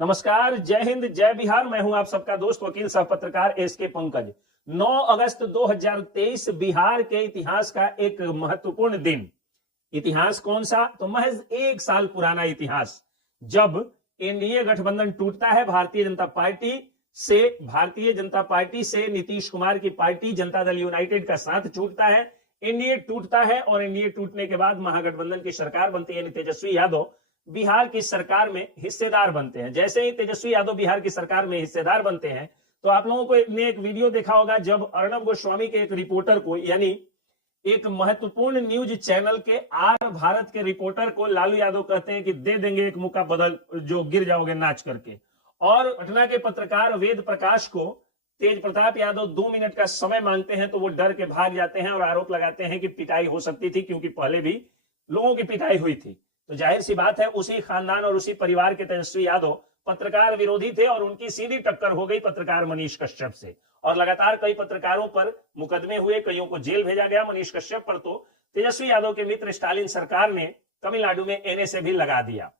नमस्कार, जय हिंद, जय बिहार। मैं हूं आप सबका दोस्त वकील सह पत्रकार एसके पंकज। 9 अगस्त 2023 बिहार के इतिहास का एक महत्वपूर्ण दिन। इतिहास कौन सा? तो महज एक साल पुराना इतिहास, जब एनडीए गठबंधन टूटता है भारतीय जनता पार्टी से नीतीश कुमार की पार्टी जनता दल यूनाइटेड का साथ छूटता है। एनडीए टूटता है और एनडीए टूटने के बाद महागठबंधन की सरकार बनती है। तेजस्वी यादव बिहार की सरकार में हिस्सेदार बनते हैं। जैसे ही तेजस्वी यादव बिहार की सरकार में हिस्सेदार बनते हैं तो आप लोगों को ने एक वीडियो देखा होगा, जब अर्णब गोस्वामी के एक रिपोर्टर को, यानी एक महत्वपूर्ण न्यूज चैनल के आर भारत के रिपोर्टर को लालू यादव कहते हैं कि दे देंगे एक मुक्का बदल, जो गिर जाओगे नाच करके। और पटना के पत्रकार वेद प्रकाश को तेज प्रताप यादव 2 मिनट का समय मांगते हैं तो वो डर के भाग जाते हैं और आरोप लगाते हैं कि पिटाई हो सकती थी, क्योंकि पहले भी लोगों की पिटाई हुई थी। तो जाहिर सी बात है, उसी खानदान और उसी परिवार के तेजस्वी यादव पत्रकार विरोधी थे और उनकी सीधी टक्कर हो गई पत्रकार मनीष कश्यप से। और लगातार कई पत्रकारों पर मुकदमे हुए, कईयों को जेल भेजा गया। मनीष कश्यप पर तो तेजस्वी यादव के मित्र स्टालिन सरकार ने तमिलनाडु में एनए भी लगा दिया।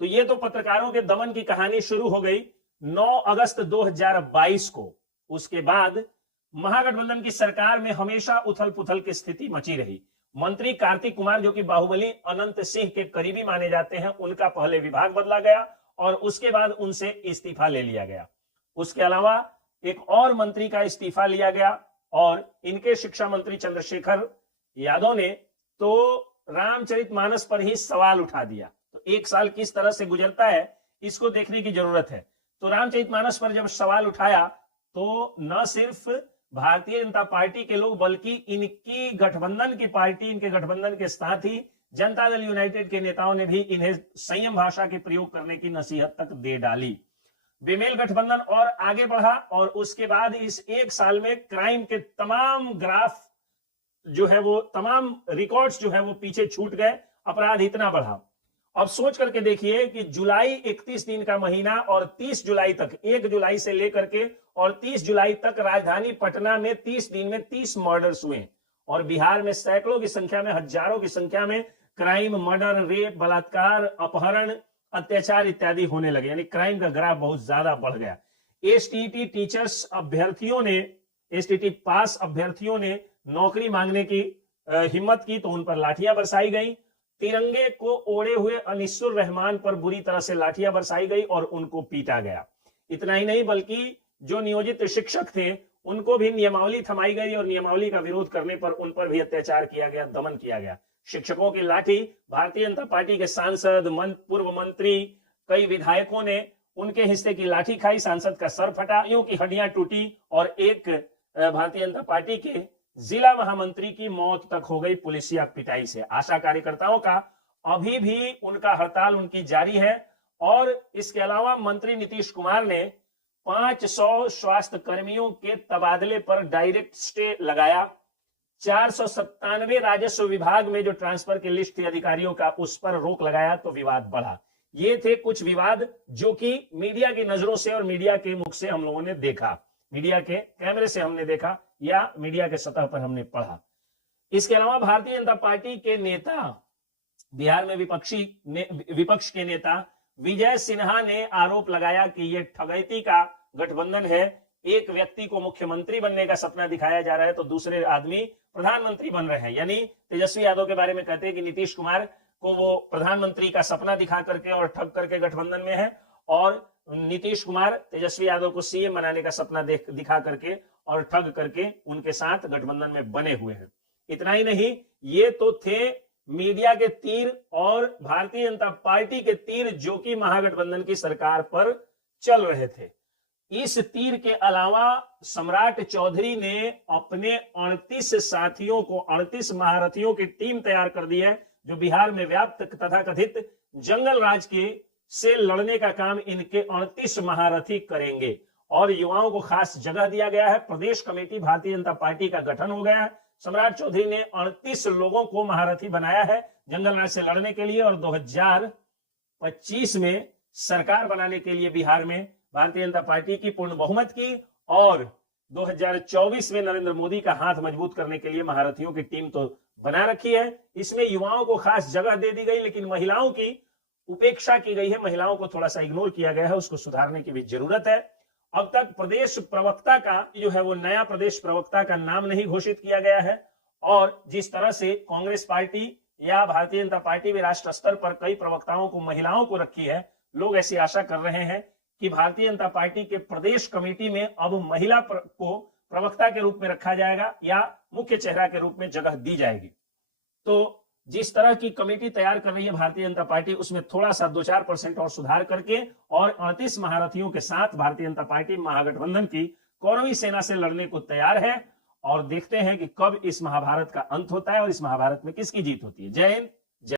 तो ये तो पत्रकारों के दमन की कहानी शुरू हो गई 9 अगस्त 2022 को। उसके बाद महागठबंधन की सरकार में हमेशा उथल पुथल की स्थिति मची रही। मंत्री कार्तिक कुमार, जो कि बाहुबली अनंत सिंह के करीबी माने जाते हैं, उनका पहले विभाग बदला गया और उसके बाद उनसे इस्तीफा ले लिया गया। उसके अलावा एक और मंत्री का इस्तीफा लिया गया और इनके शिक्षा मंत्री चंद्रशेखर यादव ने तो रामचरितमानस पर ही सवाल उठा दिया। तो एक साल किस तरह से गुजरता है, इसको देखने की जरूरत है। तो रामचरितमानस पर जब सवाल उठाया तो न सिर्फ भारतीय जनता पार्टी के लोग, बल्कि इनकी गठबंधन की पार्टी, इनके गठबंधन के साथ ही जनता दल यूनाइटेड के नेताओं ने भी इन्हें संयम भाषा के प्रयोग करने की नसीहत तक दे डाली। बेमेल गठबंधन और आगे बढ़ा और उसके बाद इस एक साल में क्राइम के तमाम ग्राफ जो है वो, तमाम रिकॉर्ड्स जो है वो पीछे छूट गए। अपराध इतना बढ़ा। अब सोच करके देखिए कि जुलाई 31 दिन का महीना और 30 जुलाई तक, 1 जुलाई से लेकर के और 30 जुलाई तक राजधानी पटना में 30 दिन में 30 मर्डर्स हुए और बिहार में सैकड़ों की संख्या में, हजारों की संख्या में क्राइम, मर्डर, रेप, बलात्कार, अपहरण, अत्याचार इत्यादि होने लगे। यानी क्राइम का ग्राफ बहुत ज्यादा बढ़ गया। एसटीटी पास अभ्यर्थियों ने नौकरी मांगने की हिम्मत की तो उन पर लाठियां बरसाई गई। तिरंगे को ओढ़े हुए अनिसुर रहमान पर बुरी तरह से लाठियां बरसाई गई और उनको पीटा गया। इतना ही नहीं, बल्कि जो नियोजित शिक्षक थे उनको भी नियमावली थमाई गई और नियमावली का विरोध करने पर उन पर भी अत्याचार किया गया, दमन किया गया। शिक्षकों की लाठी, भारतीय जनता पार्टी के सांसद, पूर्व मंत्री, कई विधायकों ने उनके हिस्से की लाठी खाई। सांसद का सर फटा, यूं की हड्डियां टूटी और एक भारतीय जनता पार्टी के जिला महामंत्री की मौत तक हो गई पुलिसिया पिटाई से। आशा कार्यकर्ताओं का अभी भी उनका हड़ताल उनकी जारी है। और इसके अलावा मंत्री नीतीश कुमार ने 500 स्वास्थ्य कर्मियों के तबादले पर डायरेक्ट स्टे लगाया। 497 राजस्व विभाग में जो ट्रांसफर की लिस्ट थी अधिकारियों का, उस पर रोक लगाया तो विवाद बढ़ा। ये थे कुछ विवाद जो कि मीडिया की नजरों से और मीडिया के मुख से हम लोगों ने देखा, मीडिया के कैमरे से हमने देखा या मीडिया के सतह पर हमने पढ़ा। इसके अलावा भारतीय जनता पार्टी के नेता, बिहार में विपक्ष के नेता विजय सिन्हा ने आरोप लगाया कि यह ठगैती का गठबंधन है। एक व्यक्ति को मुख्यमंत्री बनने का सपना दिखाया जा रहा है तो दूसरे आदमी प्रधानमंत्री बन रहे हैं। यानी तेजस्वी यादव के बारे में कहते हैं कि नीतीश कुमार को वो प्रधानमंत्री का सपना दिखा करके और ठग करके गठबंधन में है, और नीतीश कुमार तेजस्वी यादव को सीएम बनाने का सपना दिखा करके और ठग करके उनके साथ गठबंधन में बने हुए हैं। इतना ही नहीं, ये तो थे मीडिया के तीर और भारतीय जनता पार्टी के तीर जो कि महागठबंधन की सरकार पर चल रहे थे। इस तीर के अलावा सम्राट चौधरी ने अपने 38 साथियों को, 38 महारथियों की टीम तैयार कर दी है, जो बिहार में व्याप्त तथा कथित जंगल राज के से लड़ने का काम इनके 38 महारथी करेंगे। और युवाओं को खास जगह दिया गया है। प्रदेश कमेटी भारतीय जनता पार्टी का गठन हो गया है। सम्राट चौधरी ने 38 लोगों को महारथी बनाया है जंगल राज से लड़ने के लिए और 2025 में सरकार बनाने के लिए बिहार में भारतीय जनता पार्टी की पूर्ण बहुमत की और 2024 में नरेंद्र मोदी का हाथ मजबूत करने के लिए महारथियों की टीम तो बना रखी है। इसमें युवाओं को खास जगह दे दी गई, लेकिन महिलाओं की उपेक्षा की गई है, महिलाओं को थोड़ा सा इग्नोर किया गया है, उसको सुधारने की भी जरूरत है। अब तक प्रदेश प्रवक्ता का जो है वो नया प्रदेश प्रवक्ता का नाम नहीं घोषित किया गया है, और जिस तरह से कांग्रेस पार्टी या भारतीय जनता पार्टी भी राष्ट्र स्तर पर कई प्रवक्ताओं को, महिलाओं को रखी है, लोग ऐसी आशा कर रहे हैं कि भारतीय जनता पार्टी के प्रदेश कमेटी में अब महिला को प्रवक्ता के रूप में रखा जाएगा या मुख्य चेहरा के रूप में जगह दी जाएगी। तो जिस तरह की कमेटी तैयार कर रही है भारतीय जनता पार्टी, उसमें थोड़ा सा 2-4% और सुधार करके और 38 महारथियों के साथ भारतीय जनता पार्टी महागठबंधन की कौरवी सेना से लड़ने को तैयार है। और देखते हैं कि कब इस महाभारत का अंत होता है और इस महाभारत में किसकी जीत होती है। जय हिंद।